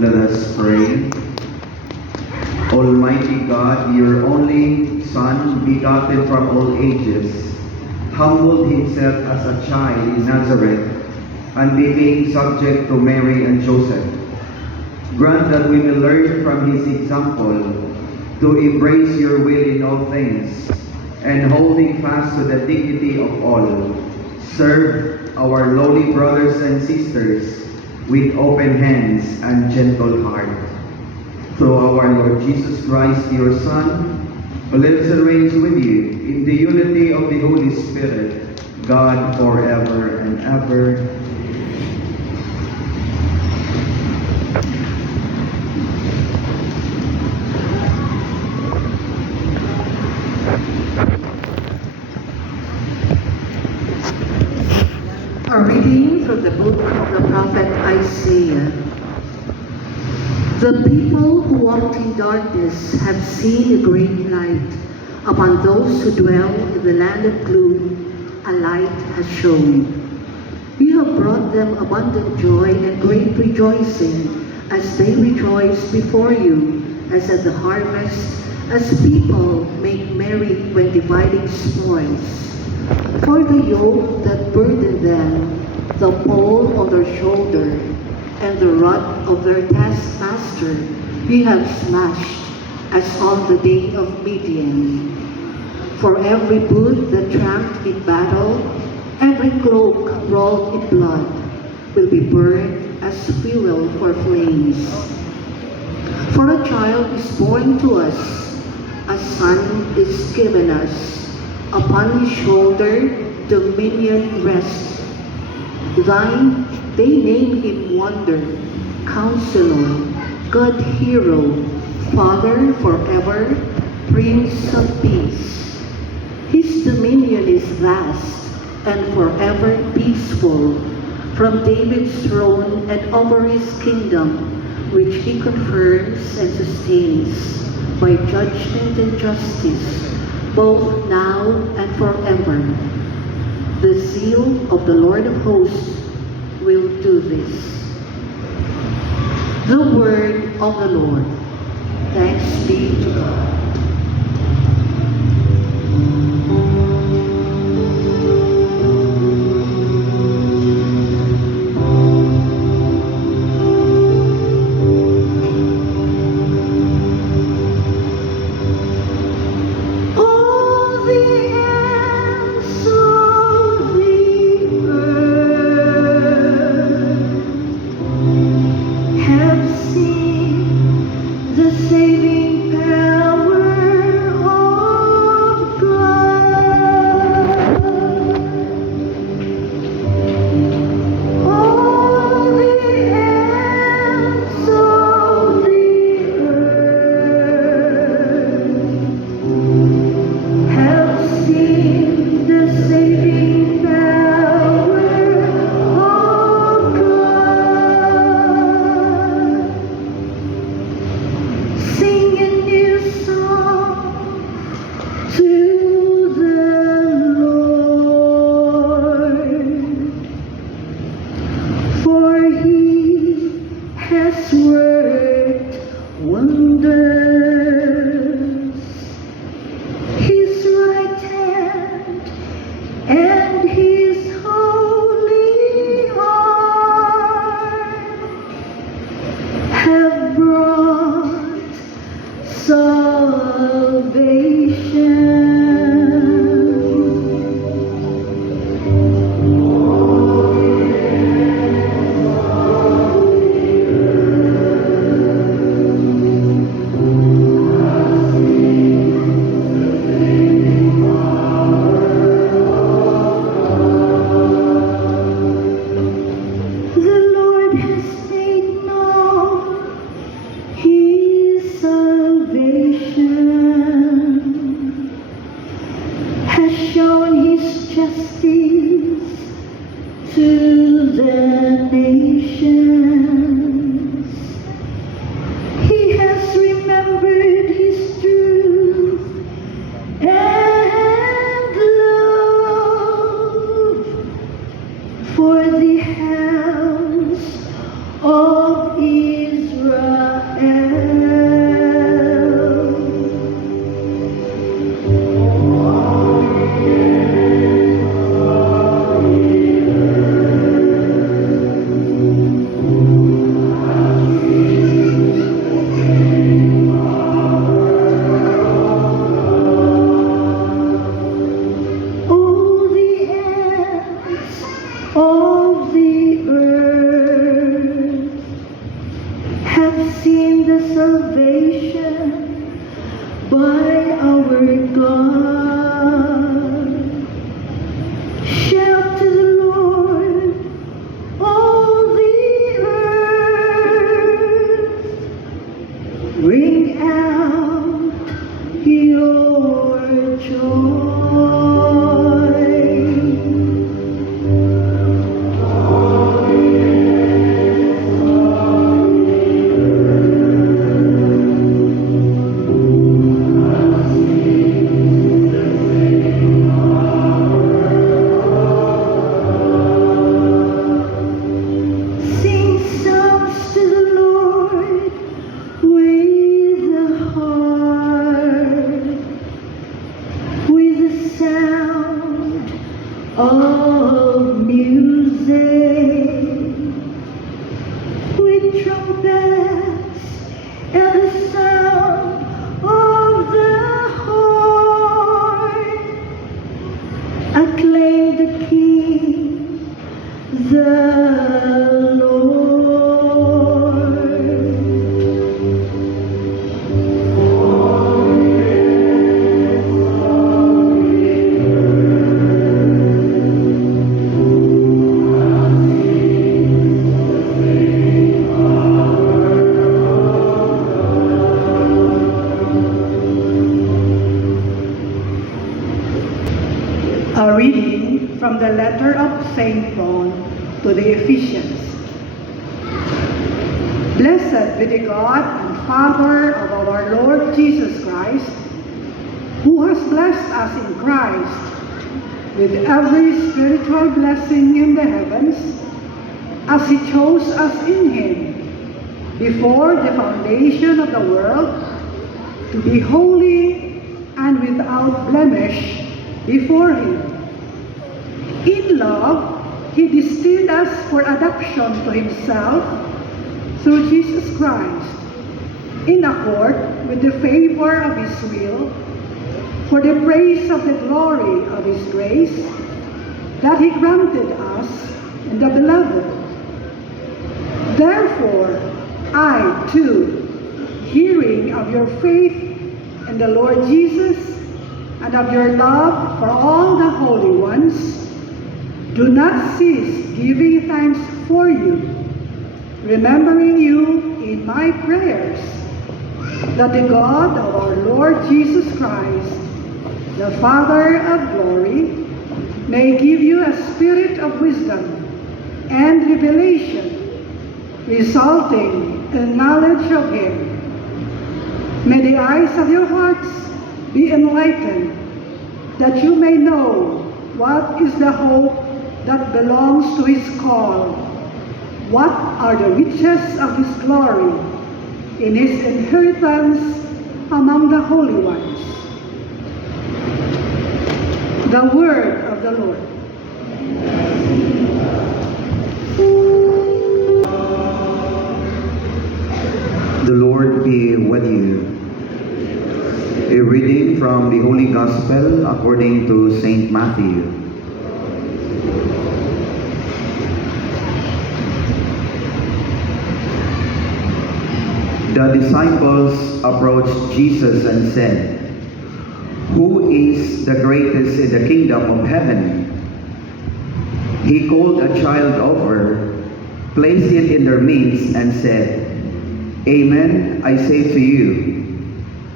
Let us pray. Almighty God, your only Son, begotten from all ages, humbled himself as a child in Nazareth and became subject to Mary and Joseph. Grant that we may learn from his example to embrace your will in all things, and holding fast to the dignity of all, serve our lowly brothers and sisters with open hands and gentle heart. Through our Lord Jesus Christ, your Son, who lives and reigns with you in the unity of the Holy Spirit, God forever and ever. A reading from the book of the prophet Isaiah. The people who walked in darkness have seen a great light. Upon those who dwell in the land of gloom, a light has shone. You have brought them abundant joy and great rejoicing as they rejoice before you, as at the harvest, as people make merry when dividing spoils. For the yoke that burdened them, the pole on their shoulder, and the rod of their taskmaster, you have smashed, as on the day of Midian. For every boot that tramped in battle, every cloak rolled in blood, will be burned as fuel for flames. For a child is born to us, a son is given us. Upon his shoulder dominion rests. Thine they name him Wonder, Counselor, God Hero, Father forever, Prince of Peace. His dominion is vast and forever peaceful, from David's throne and over his kingdom, which he confirms and sustains by judgment and justice, both now and forever. The zeal of the Lord of hosts will do this. The word of the Lord. Thanks be to God. Salvation. salvation by our God. Shout to the Lord, all the earth. Ring out your joy. Sing songs to the Lord with the harp, with the sound of music, with trumpets and the sound of the horn. Acclaim the King, the Lord. A reading from the letter of St. Paul to the Ephesians. Blessed be the God and Father of our Lord Jesus Christ, who has blessed us in Christ with every spiritual blessing in the heavens, as He chose us in Him before the foundation of the world, to be holy and without blemish before Him. In love, He destined us for adoption to Himself through Jesus Christ, in accord with the favor of His will, for the praise of the glory of His grace, that He granted us in the Beloved. Therefore, I too, hearing of your faith in the Lord Jesus, and of your love for all the holy ones, do not cease giving thanks for you, remembering you in my prayers, that the God of our Lord Jesus Christ, the Father of glory, may give you a spirit of wisdom and revelation, resulting in knowledge of Him. May the eyes of your hearts be enlightened, that you may know what is the hope that belongs to His call, what are the riches of His glory in His inheritance among the holy ones. The word of the Lord. The Lord be with you. A reading from the Holy Gospel according to St. Matthew. The disciples approached Jesus and said, "Who is the greatest in the kingdom of heaven?" He called a child over, placed it in their midst, and said, "Amen, I say to you,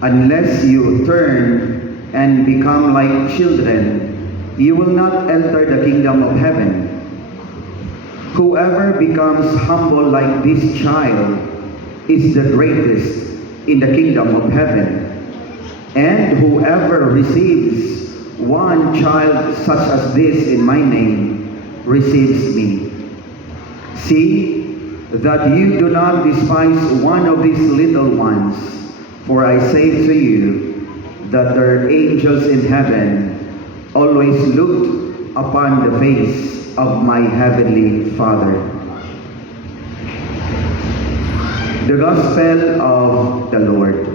unless you turn and become like children, you will not enter the kingdom of heaven. Whoever becomes humble like this child is the greatest in the kingdom of heaven. And whoever receives one child such as this in my name receives me. See that you do not despise one of these little ones, for I say to you that their angels in heaven always looked upon the face of my heavenly Father." The Gospel of the Lord.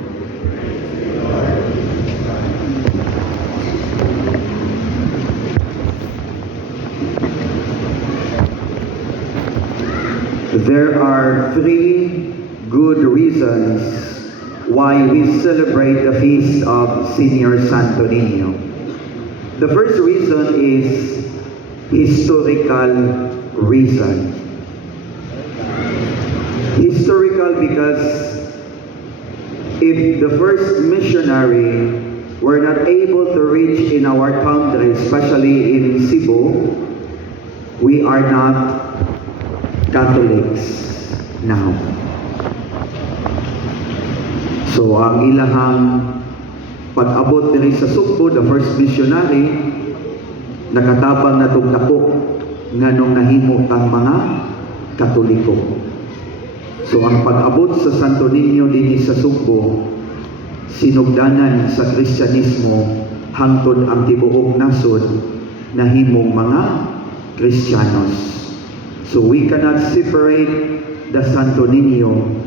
There are three good reasons why we celebrate the feast of Senior Santo Niño. The first reason is historical reason. Historical because if the first missionary were not able to reach in our country, especially in Cebu, we are not Catholics now. So ang ilahang pag-abot diri sa Sugbo, the first missionary, nakatabang na itong dako nga nung nahimo tang mga Katoliko. So ang pag-abot sa Santo Niño dinhi sa Sugbo, sinugdanan sa Kristyanismo hangtod ang tibuok nasod nahimong mga Kristiyanos. So we cannot separate the Santo Niño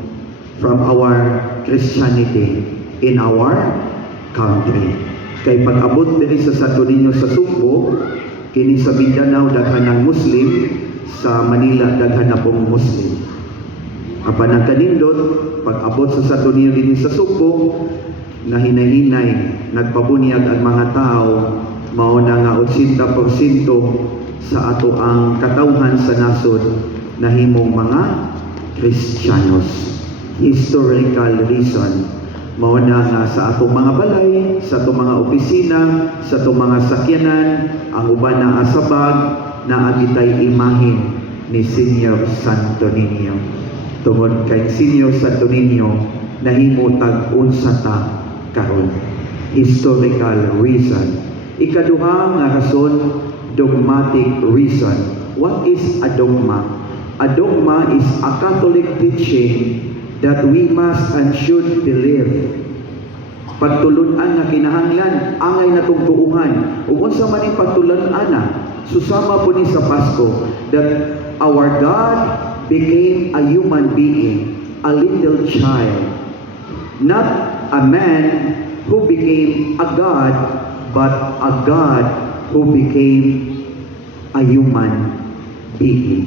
from our Christianity in our country. Kay pag-abot diri sa Santo Niño sa Sugbo, kini sa Mindanao daghan ng Muslim, sa Manila daghan na pong Muslim. Apan ang kanindot, pag-abot sa Santo Niño dinhi sa Sugbo, nga hinahinay, nagpabunyag ang mga tao, mao na nga 80% sa ato ang katawhan sa nasod nahimong mga Kristiyanos. Historical reason. Mao na nga sa atong mga balay, sa atong mga opisina, sa atong mga sakyanan, ang uban na asabag na agitay imahin ni Senior Santo Niño. Tungod kay Senior Santo Niño, nahimo tag-unsa ta karon. Historical reason. Ikaduha nga rason, dogmatic reason. What is a dogma? A dogma is a Catholic teaching that we must and should believe. Pagtulunan na kinahanglan, angay na itong tuungan. Ug unsa man yung pagtulunan na, susama po ni sa Pasko, that our God became a human being, a little child. Not a man who became a God, but a God who became a human being.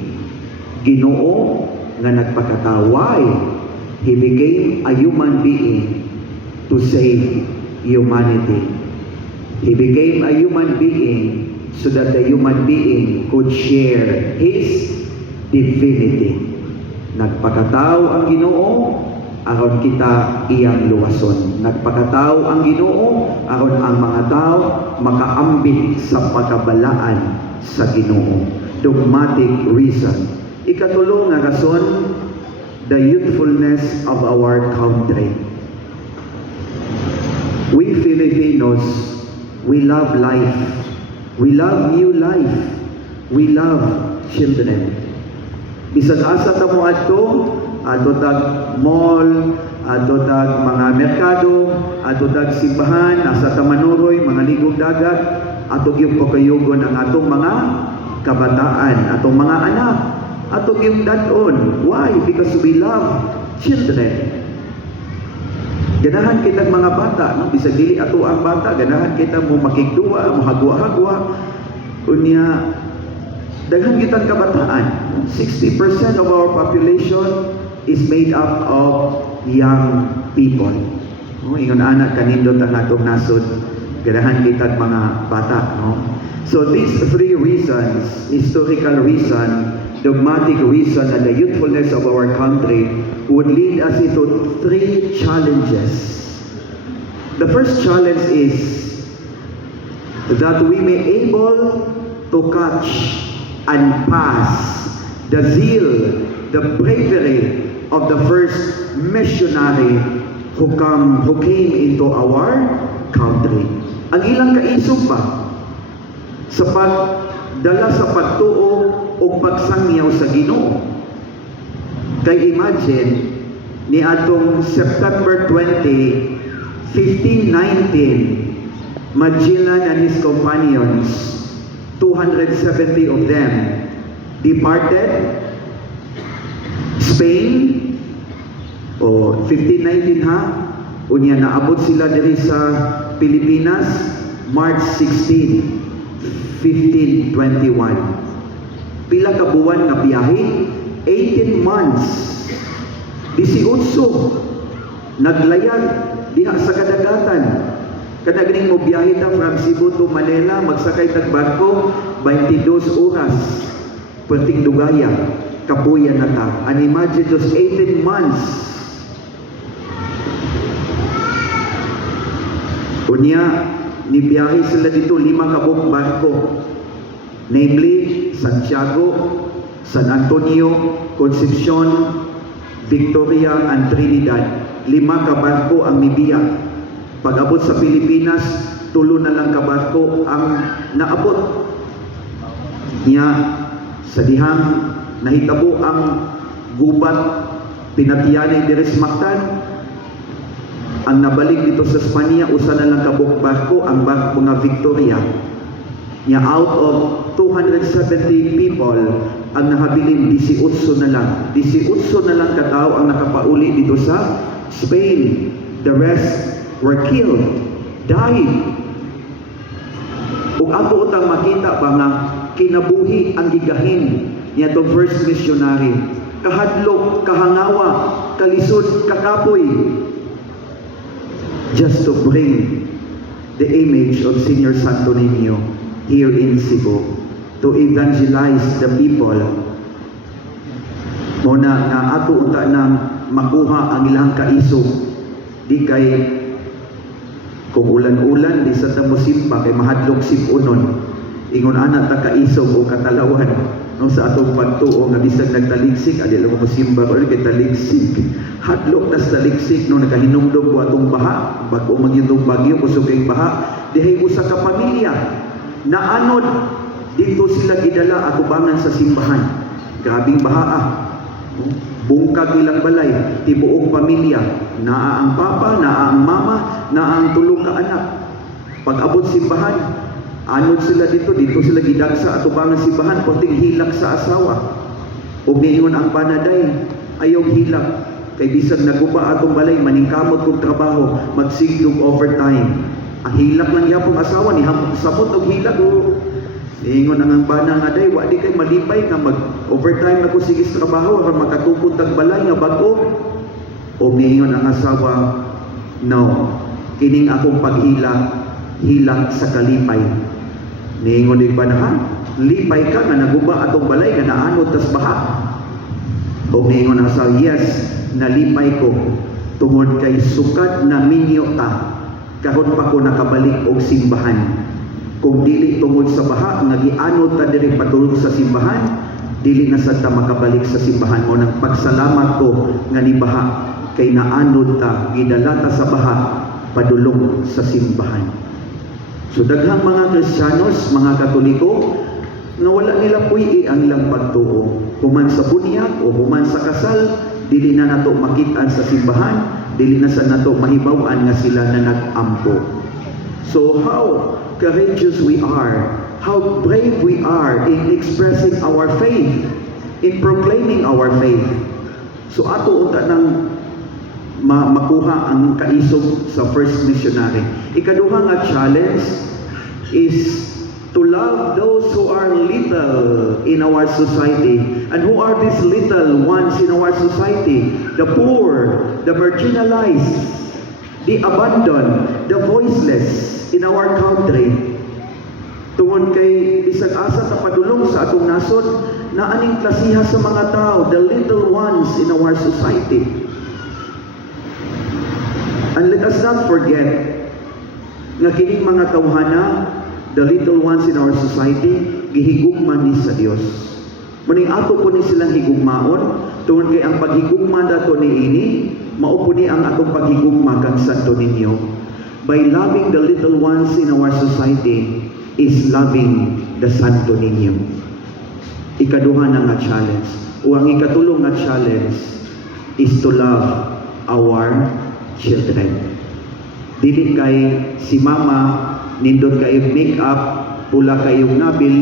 Ginoo nga nagpakataway. He became a human being to save humanity. He became a human being so that the human being could share His divinity. Nagpakatao ang Ginoo aron kita iyang luwason. Nagpakatao ang Ginoo aron ang mga tao makaambit sa pagkabalaan sa Ginoo. Dogmatic reason. Ikatulo nga rason, the youthfulness of our country. We Filipinos, we love life. We love new life. We love children. Bisag asa ta mo adto, adto tag mall, adto tag mga merkado, adto tag simbahan, asa ta manuroy, mga ligog dagat, ato gyud pakayugon ang atong mga kabataan, atong mga anak. Ato yung dadon. Why? Because we love children. Ganahan kita mga bata, no? Bisag dili ato ang bata, ganahan kita mo makigduwa, mo hagwa-hagwa. Unya, daghan kitang kabataan. 60% of our population is made up of young people. No? Ingon anak kanindot ang atong nasod, ganahan kitang mga bata. No? So these three reasons, historical reason, dogmatic reason, and the youthfulness of our country would lead us into three challenges. The first challenge is that we may able to catch and pass the zeal, the bravery of the first missionary who came into our country. Ang ilang kaisog ba sa pagdala sa pagtuo o pagsangyaw sa Ginoo. Kay imagine, ni atong September 20, 1519, Magellan and his companions, 270 of them, departed Spain, o 1519 ha, unya naabot sila diri sa Pilipinas, March 16, 1521. Pila ka buwan nga biyahe? 18 months. 18 naglayag diha sa kadagatan. Kada ganing mo biyahe ta from Cebu to Manila, magsakay tag barko 22 oras. Perting dugaya, kapuyan na ta. And imagine those 18 months. Unya, nibiyahe sila dito 5 kabuk barko. Namely, Santiago, San Antonio, Concepcion, Victoria, and Trinidad. 5 ka barko ang nibiya. Pag-abot sa Pilipinas, 3 na lang ka barko ang naabot. Niya, sa dihang nahitabo ang gubat, pinatiyanay deres Mactan, ang nabalik dito sa Espanya, usa na lang kabuk barko, ang barko nga Victoria. Niya, out of 270 people, ang nahabilin 18 na lang. 18 na lang katao ang nakapauli dito sa Spain. The rest were killed, died. Ug ato utang makita ba nga kinabuhi ang gigahin niya itong first missionary. Kahadlok, kahangawa, kalisod, kakapoy. Just to bring the image of Senior Santo Niño here in Cebu to evangelize the people. Muna nga ato unta nang makuha ang ilang kaisog. Di kay kung ulan-ulan, di sa tamo simpa, kay mahadlok sipunon. Ingon ana ta kaisog o katalawan. No, sa atong pagtuo nga bisag nagtaligsik, adi lang mo simba ko kay taligsik. Hadlok tas taligsik no nakahinumdom ko atong baha, bago magyudong bagyo kusog kay baha. Dihay usa ka pamilya naanod dito sila gidala atubangan sa simbahan. Grabing baha. Bungkag ilang balay, tibuok pamilya, naa ang papa, naa ang mama, naa ang tulong ka anak. Pag-abot simbahan, anod sila dito sila gidagsa atubangan simbahan, kunting hilak sa asawa. O miingon ang panaday, ayaw hilak. Kay bisag naguba atong balay, maningkamot kong trabaho, magsigdog overtime. Ang hilak lang yapong asawa, ni samot og hilak o. Ingon ang bana nga day, wa di kay malipay nga mag-overtime ako sige sa trabaho aron makatupod tag balay nga bag-o. O miingon ang asawa, no, kining akong paghilak, hilak sa kalipay. Niingon din ba na, lipay ka nga naguba atong balay nga naanod tas baha. O miingon ang asawa, yes, nalipay ko tungod kay sukat na minyo ta, karon pa ko nakabalik og simbahan. Kung dili tungod sa baha nga gianod ta diri padulong sa simbahan, dili na sad ta makabalik sa simbahan. O nang pagsalamat ko nga ni baha kay naanod ta, gidala ta sa baha padulong sa simbahan. So daghang mga Kristiyanos, mga Katoliko, nga wala nila puy ang ilang pagtuo. Human sa bunyag o human sa kasal, dili na nato makitaan sa simbahan, dili na sa nato mahibaw-an nga sila na nag-ampo. So how courageous we are, how brave we are in expressing our faith, in proclaiming our faith. So ato unta nang makuha ang kaisog sa first missionary. Ikaduha nga challenge is to love those who are little in our society. And who are these little ones in our society? The poor, the marginalized, the abandoned, the voiceless in our country. Tungod kay bisag asa ta padulong sa atong nasod na aning klasiha sa mga tao, the little ones in our society. And let us not forget nga kining mga tawhana, the little ones in our society, gihigugma ni sa Dios. Muning ato po ni silang higugmaon, tungod kay ang paghigugma dato ni ini, mao po ni ang atong paghigugma kang Santo Niño. By loving the little ones in our society is loving the Santo Niño. Ikaduha na nga challenge. O ang ikatulong nga challenge is to love our children. Dili kay si mama nindot kay make-up, pula kayong nabil,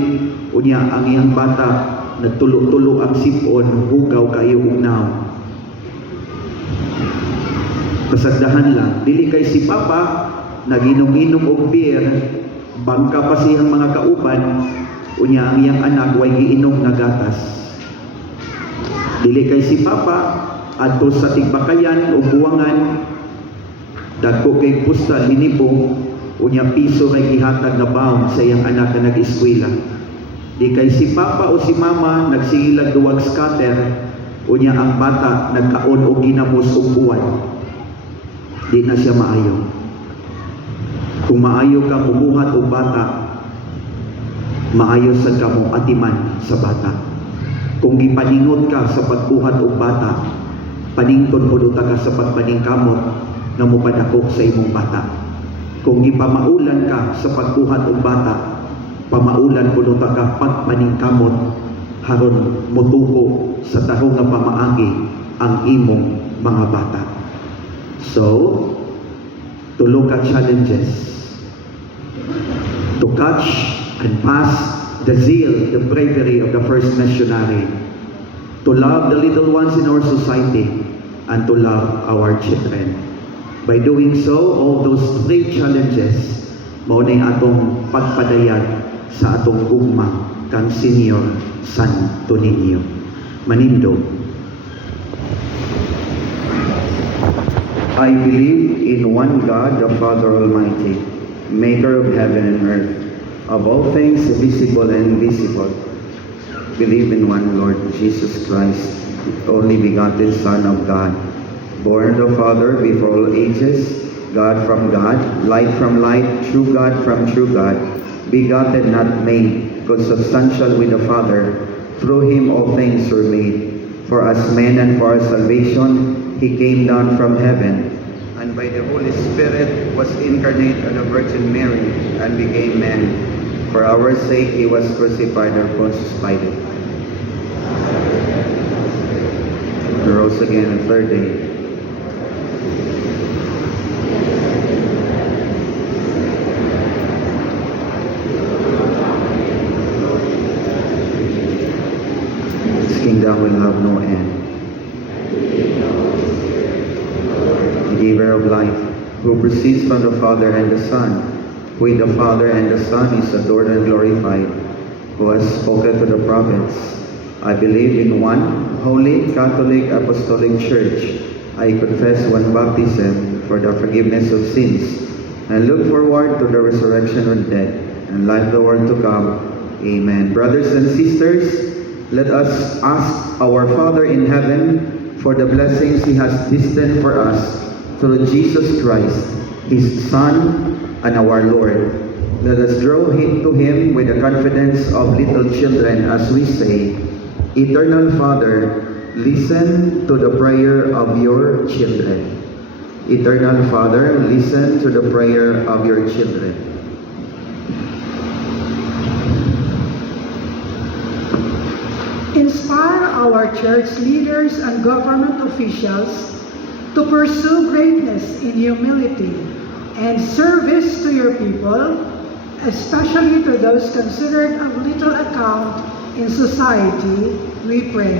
unya ang iyang bata nagtulo-tulo ang sipon, hugaw kayo ugnaw. Pasagdahan lang, dili kay si papa naginom-inom og beer, bangka pa siyang mga kauban, unya ang iyang anak way giinom nga gatas. Dili kay si papa adto sa tigbakayan o buwangan, Dagko kay pusta linibo, unya piso kay gihatag na baon sa iyang anak na nag-eskwela. Di kay si papa o si mama nagsigilag duwag scatter, unya ang bata nagkaon o ginamos og buwan. Di na siya maayo. Kung maayo ka kumuhat og bata, maayo sa kamo atiman sa bata. Kung gipaningot ka sa pagkuhat og bata, panington pud ka sa pagpaningkamot nga mopadakop sa imong bata. Kung gipamaulan ka sa pagkuhat og bata, pamaulan pud ka pagpaningkamot haron motubo sa taho nga pamaagi ang imong mga bata. So, tulo ka challenges to catch and pass the zeal, the bravery of the first missionary, to love the little ones in our society, and to love our children. By doing so, all those three challenges, mao na atong pagpadayag sa atong gugma kang Senior Santo Niño. Manindo. I believe in one God, the Father Almighty, maker of heaven and earth, of all things visible and invisible. Believe in one Lord Jesus Christ, the only begotten Son of God, born of the Father before all ages, God from God, light from light, true God from true God, begotten not made, consubstantial with the Father. Through him all things were made. For us men and for our salvation, he came down from heaven, and by the Holy Spirit was incarnate of the Virgin Mary, and became man. For our sake he was crucified on Pontius Pilate. He rose again the third day. His kingdom will have no end. The giver of life, who proceeds from the Father and the Son, with the Father and the Son is adored and glorified, who has spoken to the prophets. I believe in one holy Catholic Apostolic Church. I confess one baptism for the forgiveness of sins, and look forward to the resurrection of the dead and life of the world to come. Amen. Brothers and sisters, let us ask our Father in heaven for the blessings he has destined for us through Jesus Christ, his Son, and our Lord. Let us draw to him with the confidence of little children as we say, Eternal Father, listen to the prayer of your children. Eternal Father, listen to the prayer of your children. Inspire our church leaders and government officials to pursue greatness in humility and service to your people, especially to those considered of little account in society, we pray.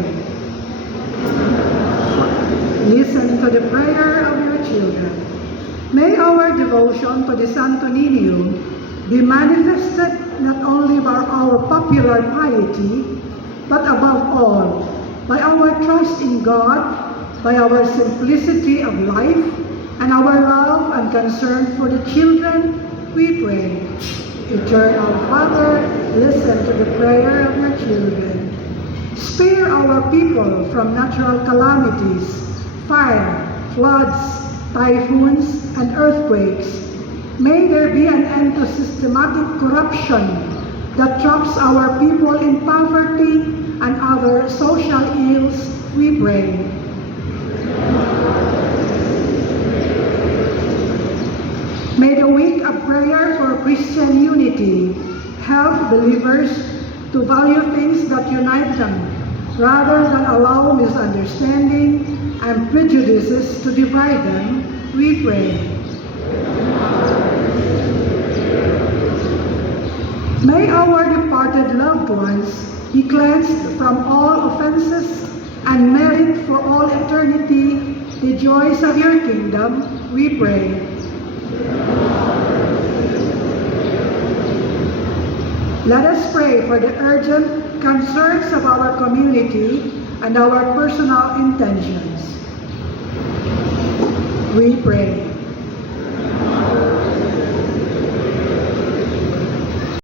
Listen to the prayer of your children. May our devotion to the Santo Niño be manifested not only by our popular piety, but above all, by our trust in God, by our simplicity of life, and our love and concern for the children, we pray. Eternal Father, listen to the prayer of your children. Spare our people from natural calamities, fire, floods, typhoons, and earthquakes. May there be an end to systematic corruption that traps our people in poverty and other social ills, we pray. May the week of prayer for Christian unity help believers to value things that unite them, rather than allow misunderstanding and prejudices to divide them, we pray. May our departed loved ones be cleansed from all offenses and merit for all eternity the joys of your kingdom, we pray. Let us pray for the urgent concerns of our community and our personal intentions. We pray.